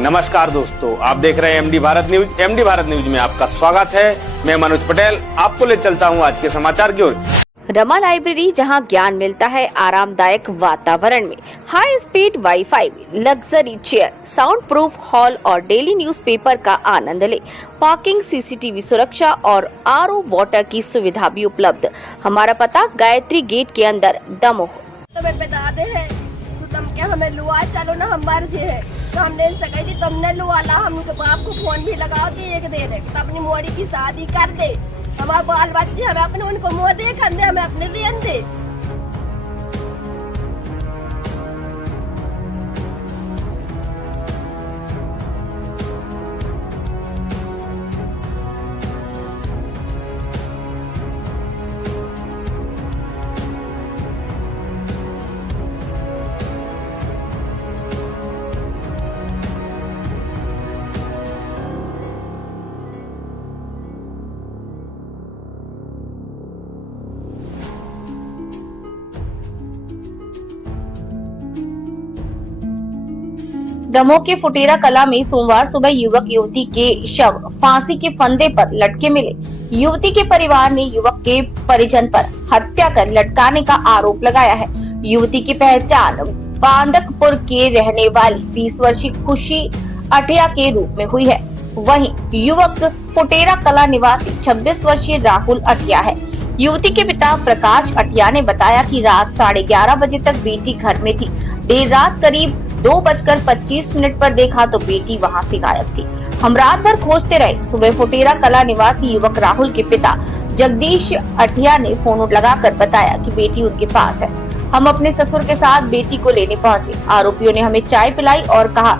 नमस्कार दोस्तों, आप देख रहे हैं MD Bharat news. MD Bharat news में आपका स्वागत है। मैं मनोज पटेल आपको ले चलता हूं आज के समाचार की ओर। रमा लाइब्रेरी, जहां ज्ञान मिलता है आरामदायक वातावरण में, high speed wifi, luxury chair, sound proof hall और डेली न्यूज़पेपर का आनंद ले। पार्किंग, सीसीटीवी सुरक्षा और आरओ वाटर की सुविधा भी उपलब्ध। हमारा पता गायत्री गेट के अंदर, दमोह। तुम्हें बता दे है तुम क्या हमें लुआ चलो ना, हम मर जे है तो हमने सके थी तुमने लुआला। हमके बाप को फोन भी लगाओ कि एक दे दे तो अपनी मोड़ी की शादी कर दे। हमारे बाल बच्चे हमें अपने उनको मुँह दे कर दे, हमें अपने देन दे। दमोह के फुटेरा कला में सोमवार सुबह युवक युवती के शव फांसी के फंदे पर लटके मिले। युवती के परिवार ने युवक के परिजन पर हत्या कर लटकाने का आरोप लगाया है। युवती की पहचान बांदकपुर के रहने वाली 20 वर्षीय खुशी अटिया के रूप में हुई है। वहीं युवक फुटेरा कला निवासी 26 वर्षीय राहुल अटिया है। युवती के पिता प्रकाश अटिया ने बताया कि रात 11:30 बजे तक बेटी घर में थी। देर रात करीब 2:25 पर देखा तो बेटी वहां से गायब थी। हम रात भर खोजते रहे। सुबह फुटेरा कला निवासी युवक राहुल के पिता जगदीश अटिया ने फोन लगाकर बताया कि बेटी उनके पास है। हम अपने ससुर के साथ बेटी को लेने पहुंचे। आरोपियों ने हमें चाय पिलाई और कहा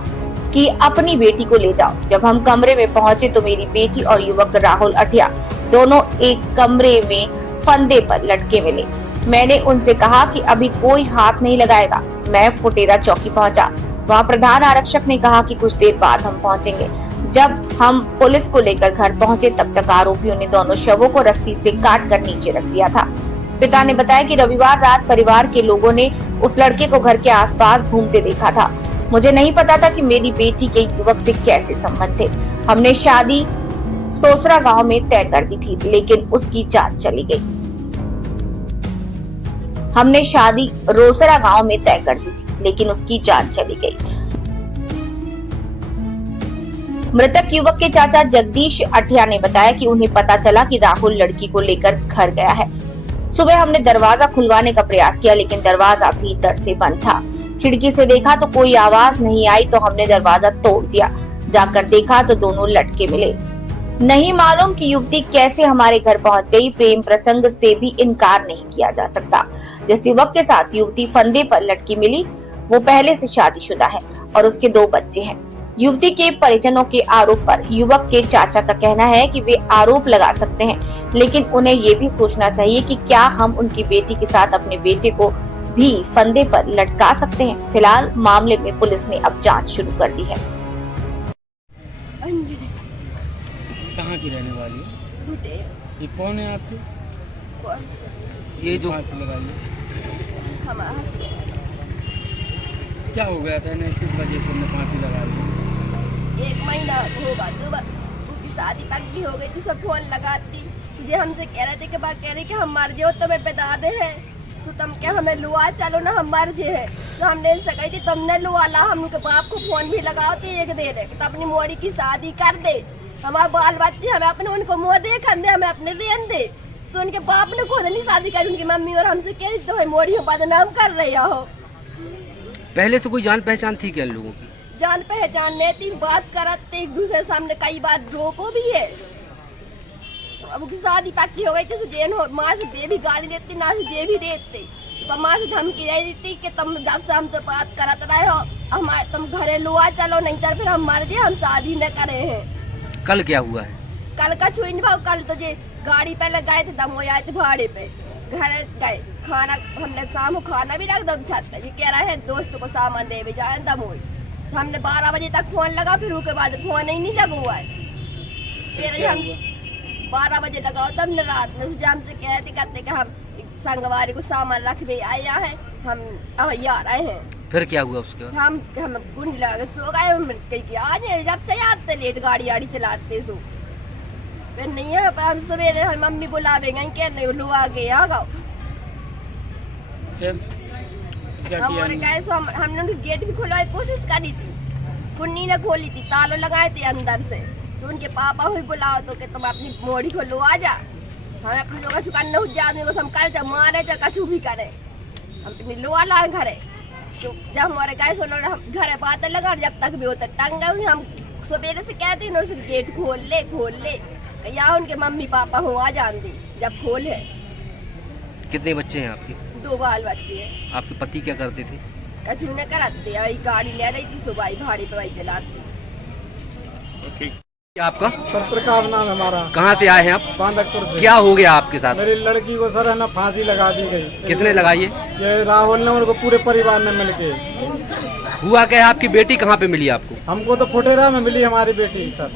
कि अपनी बेटी को ले जाओ। जब हम कमरे में पहुंचे तो मेरी बेटी और युवक राहुल अटिया दोनों एक कमरे में फंदे पर लटके मिले। मैंने उनसे कहा कि अभी कोई हाथ नहीं लगाएगा। मैं फुटेरा चौकी पहुंचा। वहां प्रधान आरक्षक ने कहा कि कुछ देर बाद हम पहुंचेंगे। जब हम पुलिस को लेकर घर पहुंचे तब तक आरोपियों ने दोनों शवों को रस्सी से काटकर नीचे रख दिया था। पिता ने बताया कि रविवार रात परिवार के लोगों ने उस लड़के को घर के आसपास घूमते देखा था। मुझे नहीं पता था कि मेरी बेटी के युवक से कैसे संबंध थे। हमने शादी सोसरा गाँव में तय कर दी थी, लेकिन उसकी जांच चली गयी। हमने शादी रोसरा गांव में तय कर दी थी, लेकिन उसकी जान चली गई। मृतक युवक के चाचा जगदीश अटिया ने बताया कि उन्हें पता चला कि राहुल लड़की को लेकर घर गया है। सुबह हमने दरवाजा खुलवाने का प्रयास किया, लेकिन दरवाजा भीतर से बंद था। खिड़की से देखा तो कोई आवाज नहीं आई, तो हमने दरवाजा तोड़ दिया। जाकर देखा तो दोनों लटके मिले। नहीं मालूम कि युवती कैसे हमारे घर पहुंच गई। प्रेम प्रसंग से भी इनकार नहीं किया जा सकता। जिस युवक के साथ युवती फंदे पर लटकी मिली वो पहले से शादीशुदा है और उसके 2 बच्चे हैं। युवती के परिजनों के आरोप पर युवक के चाचा का कहना है कि वे आरोप लगा सकते हैं, लेकिन उन्हें ये भी सोचना चाहिए कि क्या हम उनकी बेटी के साथ अपने बेटे को भी फंदे पर लटका सकते हैं। फिलहाल मामले में पुलिस ने अब जाँच शुरू कर दी है। कहाँ की रहने वाली है? ये कौन है आपके? ये जो हाथ लगाई क्या हो गया था? किस वजह से फांसी लगा ली? 1 महीना होगा तो उनकी शादी पक्की हो गई थी। सब फोन लगाती ये हमसे कह रहे थे कि कह रहे कि हम मर जाओ तुम्हें बता दे है तो तुम क्या हमें लुआ चलो ना, हम मर जे है तो हमने सके थी तुमने लुआला। हमके बाप को फोन भी लगाओ कि एक दे दे तो अपनी मोड़ी की शादी कर दे। हमारे बाल बच्चे हमें अपने उनको मुँह दे कर दे, हमें अपने देन दे। तो उनके बाप ने खुद नहीं शादी करी, उनकी मम्मी और हमसे कह रही तो मोड़ी बदनाम कर रही हो। पहले से कोई जान पहचान थी क्या लोगों की? जान पहचान नहीं थी, बात करते एक दूसरे सामने कई बार रोको भी है। अब उसकी शादी पक्की हो गई थी, जेन हो माँ से बे भी गाली देती ना से जे भी देते। तो माँ से धमकी दे देती कि तुम जब से हमसे बात करते रहे हो हमारे तुम घरे लुआ चलो, नहीं तो फिर हम मर जाए, हम शादी न करे हैं। कल क्या हुआ है? कल का छुई नहीं भाव। कल तो जे गाड़ी पहले गए थे, दमोह आए थे भाड़े पे, घर गए खाना हमने शाम को खाना भी रख दो छत पे। ये कह रहे हैं दोस्त को सामान दे भी जाए दमोह। हमने 12 बजे तक फोन लगा, फिर उसके बाद फोन ही नहीं लगा हुआ है। फिर हम 12 बजे लगाओ तब हमने रात में सुजाम से कहते कि हम संगवारी को सामान रख भी आया है, हम अब आ रहे हैं। फिर क्या हुआ उसके बाद? हम कुंड लगा के सो गए। हम कहीं कि आज जब से आते लेट गाड़ी आड़ी चलाते सो फिर नहीं है। पर हम सवेरे हम मम्मी बुलावेंगे क्या नहीं लो आगे आ गओ। फिर क्या हम किया और गए तो हमने उनकी गेट भी खुलवाने की कोशिश करी थी, कुन्नी ने खोली थी, तालो लगाए थे अंदर से। तो उनके पापा हुई बुलाओ तो कि तुम अपनी मोड़ी खोलो आ जा। हमें अपने लोग चुकान आदमी को हम करे मारे कछु भी करे हम अपनी लोआ ला घरे। तो जब हमारे गए तो उन्होंने घरे बात लगा जब तक भी होता टंग गए। हम सवेरे से कहते हैं उनसे गेट खोल ले या उनके मम्मी पापा हो आ जान दी जब खोले। कितने बच्चे हैं आपके? 2 बाल बच्चे हैं। आपके पति क्या करते थे? कछु न कराते गाड़ी ले रही थी सुबह भाड़ी पे वही चलाती। क्या आपका? सर प्रकाश नाम है हमारा। कहाँ से आए हैं आप? पांडकपुर से। क्या हो गया आपके साथ? मेरी लड़की को सर है ना फांसी लगा दी गई। किसने लगाई है? ये राहुल ने उनको पूरे परिवार ने मिलके। हुआ क्या है? आपकी बेटी कहाँ पे मिली आपको? हमको तो फुटेरा में मिली हमारी बेटी सर।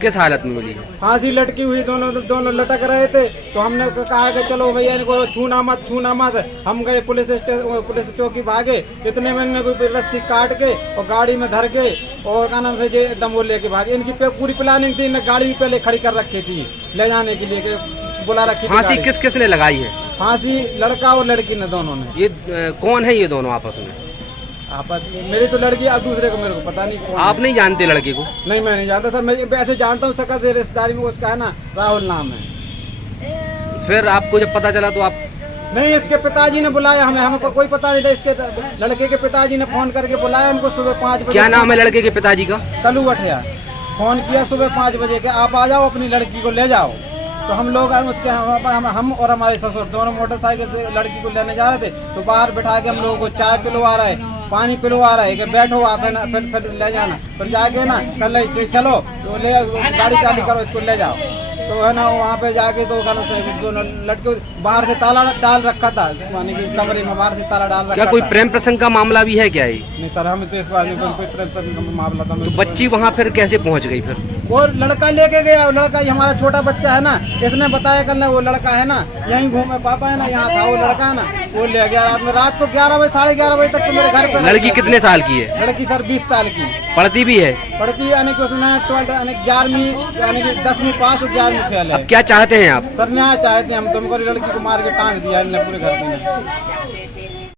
किस हालत में मिली है? फांसी लटकी हुई, दोनों लटक रहे थे। तो हमने कहा कि चलो भैया इनको छूना मत। हम गए पुलिस चौकी भागे। इतने में इन्हें कोई रस्सी काट के और गाड़ी में धर के और क्या नाम से जे एकदम वो लेके भागे। इनकी पूरी प्लानिंग थी, इन्हें गाड़ी भी पहले खड़ी कर रखी थी ले जाने के लिए, बुला रखी थी। फांसी किसने लगाई है? फांसी लड़का और लड़की ने, दोनों ने। ये कौन है ये दोनों आपस में? मेरी तो लड़की, अब दूसरे को मेरे को पता नहीं कौन। आप नहीं जानते लड़के को? नहीं मैं नहीं जानता सर, मैं ऐसे जानता हूँ सकल से रिश्तेदारी में, उसका है ना राहुल नाम है। फिर आपको जब पता चला तो आप? नहीं, इसके पिताजी ने बुलाया हमें, हमको कोई पता नहीं था। इसके लड़के के पिताजी ने फोन करके बुलाया हमको सुबह 5 बजे। क्या नाम है लड़के के पिताजी का? कलू गठिया। फोन किया सुबह 5 बजे के, आप आ जाओ अपनी लड़की को ले जाओ। तो हम लोग उसके हम और हमारे ससुर दोनों मोटरसाइकिल से लड़की को लेने जा रहे थे। तो बाहर बैठा के हम लोगों को चाय पिलवा रहा है, पानी पिलवा रहा है कि बैठो आप है ना, फिर ले जाना। फिर जाके ना कल चलो तो ले गाड़ी चालू करो, इसको ले जाओ। तो है ना वहाँ पे जाके तो दोनों लड़के बाहर से ताला डाल रखा था, यानी कि कमरे में बाहर से ताला डाल रखा। क्या कोई प्रेम प्रसंग का मामला भी है क्या ये? नहीं सर, हमें तो इस बार कोई प्रेम प्रसंग का मामला था। तो बच्ची वहाँ फिर कैसे पहुँच गई? फिर वो लड़का लेके गया। लड़का हमारा छोटा बच्चा है ना, इसने बताया कल वो लड़का है ना यहीं घूमे, पापा है ना यहाँ था, वो लड़का है ना वो ले गया रात को 11 बजे 11:30 बजे तक तो मेरे घर पे। लड़की कितने साल की है? लड़की सर 20 साल की। पढ़ती भी है? पढ़ती यानी कि उसने 11वीं यानी कि 10वीं पास और 11वीं फेल है। अब क्या चाहते हैं आप? सर न्याय चाहते हैं हम, तुमको लड़की को मार के टांग दिया पूरे घर में।